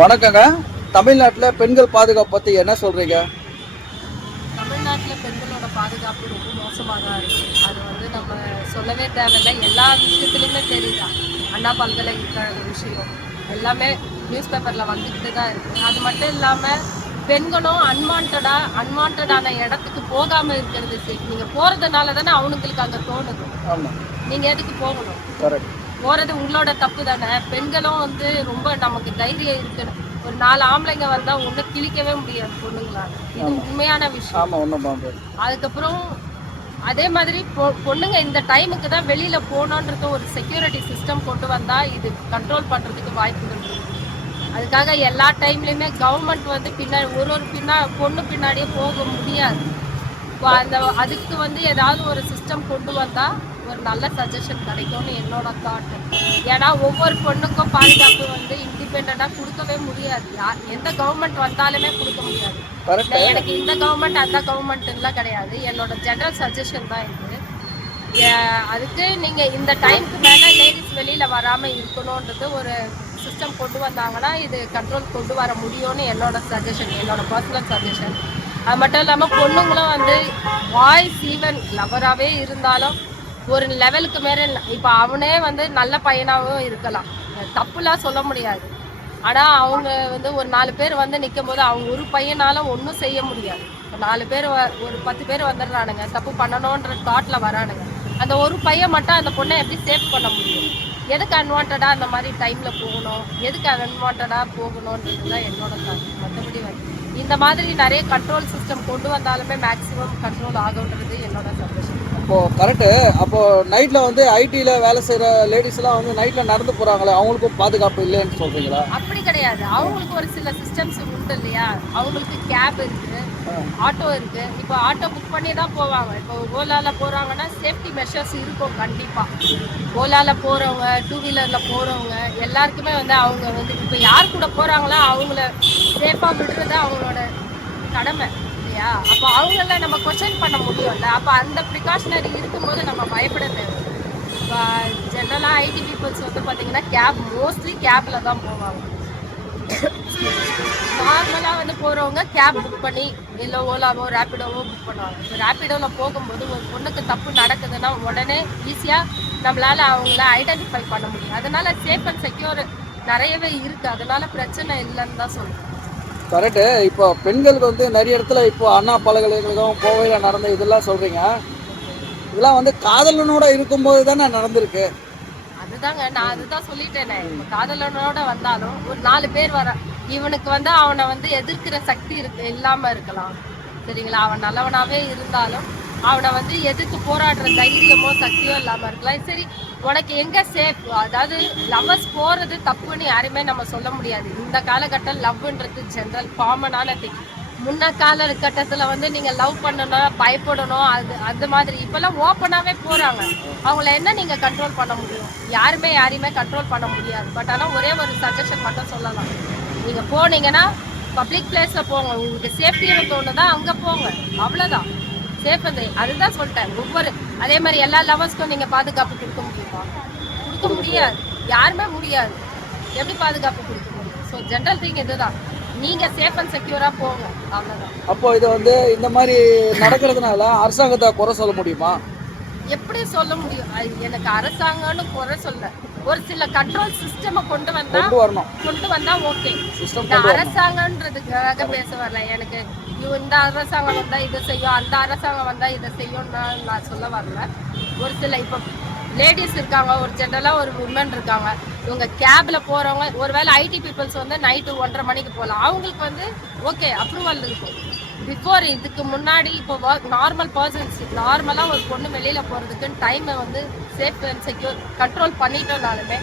வணக்கங்க. தமிழ்நாட்டில் பெண்கள் பாதுகாப்பு பற்றி என்ன சொல்கிறீங்க தமிழ்நாட்டில் பெண்களோட பாதுகாப்பு ரொம்ப மோசமாக தான் இருக்குது அது வந்து நம்ம சொல்லவே தேவையில்லை. எல்லா விஷயத்துலையுமே தெரியுதா அண்ணா பல்கலைக்கழக விஷயம் எல்லாமே நியூஸ் பேப்பரில் வந்துக்கிட்டு தான் இருக்குது அது மட்டும் இல்லாமல் பெண்களும் அன்வான்டா அன்வான்டான இடத்துக்கு போகாமல் இருக்கிறது சரி. நீங்கள் போகிறதுனால தானே அவனுங்களுக்கு அங்கே தோணுது. நீங்கள் எதுக்கு போகணும்? போறது உங்களோட தப்பு தானே? பெண்களும் வந்து ரொம்ப நமக்கு தைரியம் இருக்கணும். ஒரு நாலு ஆம்பளைங்க வந்தா ஒண்ணு கிழிக்கவே முடியாது பொண்ணுங்களால இது உண்மையான விஷயம். அதுக்கப்புறம் அதே மாதிரி பொ- பொண்ணுங்க இந்த டைமுக்கு தான் வெளியில போகணுன்றது ஒரு செக்யூரிட்டி சிஸ்டம் கொண்டு வந்தா இது கண்ட்ரோல் பண்றதுக்கு வாய்ப்புகள் இருக்கு. அதுக்காக எல்லா டைம்லயுமே கவர்மெண்ட் வந்து பின்னாடி ஒரு ஒரு பின்னா பொண்ணு பின்னாடியே போக முடியாது. அந்த அதுக்கு வந்து ஏதாவது ஒரு சிஸ்டம் கொண்டு வந்தா ஒரு நல்ல சஜஷன் கிடைக்கும்னு என்னோட தாட் ஏன்னா ஒவ்வொரு பொண்ணுக்கும் பாதுகாப்பு வந்து இண்டிபெண்டாக கொடுக்கவே முடியாது. யார் எந்த கவர்மெண்ட் வந்தாலுமே கொடுக்க முடியாது. எனக்கு இந்த கவர்மெண்ட் அந்த கவர்மெண்ட்லாம் கிடையாது. என்னோட ஜெனரல் சஜஷன் தான் இது. அதுக்கு நீங்க இந்த டைம்க்கு மேல லேடிஸ் வெளியில வராம இருக்கணும்ன்றது ஒரு சிஸ்டம் கொண்டு வந்தாங்கன்னா இது கண்ட்ரோல் கொண்டு வர முடியும்னு என்னோட சஜஷன் என்னோட பர்சனல் சஜஷன் அது மட்டும் இல்லாம பொண்ணுங்களும் வந்து வாய்ஸ் ஈவன் லவராகவே இருந்தாலும் ஒரு லெவலுக்கு மேல இப்போ அவனே வந்து நல்ல பையனாகவும் இருக்கலாம். தப்புலாம் சொல்ல முடியாது. ஆனா அவங்க வந்து ஒரு நாலு பேர் வந்து நிற்கும் போது அவங்க ஒரு பையனால ஒன்றும் செய்ய முடியாது. நாலு பேர் வ- ஒரு பத்து பேர் வந்துடுறானுங்க. தப்பு பண்ணணுன்ற தாட்ல வரானுங்க. அந்த ஒரு பையன் மட்டும் அந்த பொண்ணை எப்படி சேவ் பண்ண முடியும்? எதுக்கு அன்வான்டா அந்த மாதிரி டைம்ல போகணும்? எதுக்கு அன்வான்டா போகணுன்றது தான் என்னோட தாட் மற்றபடி வந்து இந்த மாதிரி நிறைய கண்ட்ரோல் சிஸ்டம் கொண்டு வந்தாலுமே மேக்ஸிமம் கண்ட்ரோல் ஆகுன்றது என்னோட அப்போது கரெக்டு அப்போது நைட்டில் வந்து ஐடியில் வேலை செய்கிற லேடிஸ்லாம் வந்து நைட்டில் நடந்து போகிறாங்களே அவங்களுக்கும் பாதுகாப்பு இல்லைன்னு சொல்கிறீங்களா அப்படி கிடையாது. அவங்களுக்கு ஒரு சில சிஸ்டம்ஸ் உண்டு இல்லையா? அவங்களுக்கு கேப் இருக்கு ஆட்டோ இருக்கு. இப்போ ஆட்டோ புக் பண்ணி தான் போவாங்க. இப்போ ஓலால போறாங்கன்னா சேஃப்டி மெஷர்ஸ் இருக்கும் கண்டிப்பா. ஓலால போறவங்க டூ வீலர்ல போறவங்க எல்லாருக்குமே வந்து அவங்க வந்து இப்போ யார் கூட போறாங்களோ அவங்கள சேஃபா விடுறது அவங்களோட கடமை. இல்லையா? அப்போ அவங்கள நம்ம கொஸ்டின் பண்ண முடியும்ல? அப்போ அந்த ப்ரிகாஷனரி இருக்கும்போது நம்ம பயப்பட தேவை இப்போ ஜென்ரலாக ஐடி பீப்புள்ஸ் வந்து பார்த்திங்கன்னா கேப் மோஸ்ட்லி கேப்பில் தான் போவாங்க. நார்மலாக வந்து போகிறவங்க கேப் புக் பண்ணி இல்லை ஓலாவோ ரேப்பிடோவோ புக் பண்ணுவாங்க. இப்போ ரேப்பிடோவில் போகும்போது ஒரு பொண்ணுக்கு தப்பு நடக்குதுன்னா உடனே ஈஸியாக நம்மளால் அவங்கள ஐடென்டிஃபை பண்ண முடியும். அதனால சேஃப் அண்ட் செக்யூர் நிறையவே இருக்குது அதனால பிரச்சனை இல்லைன்னு தான் சொல்லுவேன் கரெக்டு இப்போ பெண்களுக்கு வந்து நிறைய இடத்துல இப்போ அண்ணா பல்கலைக்கழகம் கோவையில் நடந்த இதெல்லாம் சொல்கிறீங்க இதெல்லாம் வந்து காதலனோட இருக்கும்போது தானே நடந்திருக்கு. அதுதாங்க நான் அதுதான் சொல்லிட்டேனே. காதலனோட வந்தாலும் ஒரு நாலு பேர் வர இவனுக்கு வந்து அவனை வந்து எதிர்க்கிற சக்தி இருக்கு இல்லாம இருக்கலாம். சரிங்களா? அவன் நல்லவனாவே இருந்தாலும் அவனை வந்து எதிர்த்து போராடுற தைரியமோ சக்தியோ இல்லாம இருக்கலாம். சரி உனக்கு எங்க சேஃப் அதாவது லவ்வர்ஸ் போறது தப்புன்னு யாருமே நம்ம சொல்ல முடியாது. இந்த காலகட்டம் லவ்ன்றது ஜென்ரல் காமனான திங் முன்ன காலகட்டத்தில் வந்து நீங்கள் லவ் பண்ணணும் பயப்படணும் அது அந்த மாதிரி. இப்போல்லாம் ஓப்பனாகவே போகிறாங்க அவங்கள என்ன நீங்கள் கண்ட்ரோல் பண்ண முடியும்? யாருமே யாரையுமே கண்ட்ரோல் பண்ண முடியாது. பட் ஆனால் ஒரே ஒரு சஜஷன் மட்டும் சொல்லலாம். நீங்கள் போனீங்கன்னா பப்ளிக் பிளேஸில் போங்க. உங்களுக்கு சேஃப்டின்னு தோணுதா அங்கே போங்க. அவ்வளோதான் சேஃப் அந்த அதுதான் சொல்லிட்டேன். ஒவ்வொரு அதே மாதிரி எல்லா லவர்ஸ்க்கும் நீங்க பாதுகாப்பு கொடுக்க முடியுமா? கொடுக்க முடியாது. யாருமே முடியாது. எப்படி பாதுகாப்பு கொடுக்க முடியும்? ஸோ ஜென்ரல் திங் இதுதான். நீங்க சேஃப் அண்ட் செக்யூரா போங்க. அவ்வளவுதான். அப்போ இது வந்து இந்த மாதிரி நடக்கிறதுனால அரசாங்கத்தை குறை சொல்ல முடியுமா? எப்படி சொல்ல முடியும்? எனக்கு அரசாங்கம்னு குறை சொல்ல. ஒரு சில கண்ட்ரோல் சிஸ்டமை கொண்டு வந்தா கொண்டு வந்தா ஓகே இந்த அரசாங்கன்றதுக்காக பேச வரல. எனக்கு இந்த அரசாங்கம் வந்தா இதை செய்யும் அந்த அரசாங்கம் வந்தா இதை செய்யும்னு நான் சொல்ல வரல. ஒரு சில இப்போ லேடிஸ் இருக்காங்க ஒரு ஜென்ரலாக ஒரு உமன் இருக்காங்க. இவங்க கேப்ல போறவங்க ஒருவேளை ஐடி பீப்புள்ஸ் வந்து நைட்டு ஒன்றரை மணிக்கு போகலாம். அவங்களுக்கு வந்து ஓகே அப்ரூவல் இருக்கும். பிஃபோர் இதுக்கு முன்னாடி இப்போ நார்மல் பர்சன்ஸ் நார்மலாக ஒரு பொண்ணு வெளியில் போகிறதுக்குன்னு டைமை வந்து சேஃப் அண்ட் செக்யூர் கண்ட்ரோல் பண்ணிட்டோம்னாலுமே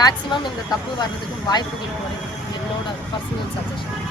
மேக்ஸிமம் இந்த தப்பு வர்றதுக்கு வாய்ப்பு குறையும். என்னோட பர்சனல் சஜஷன்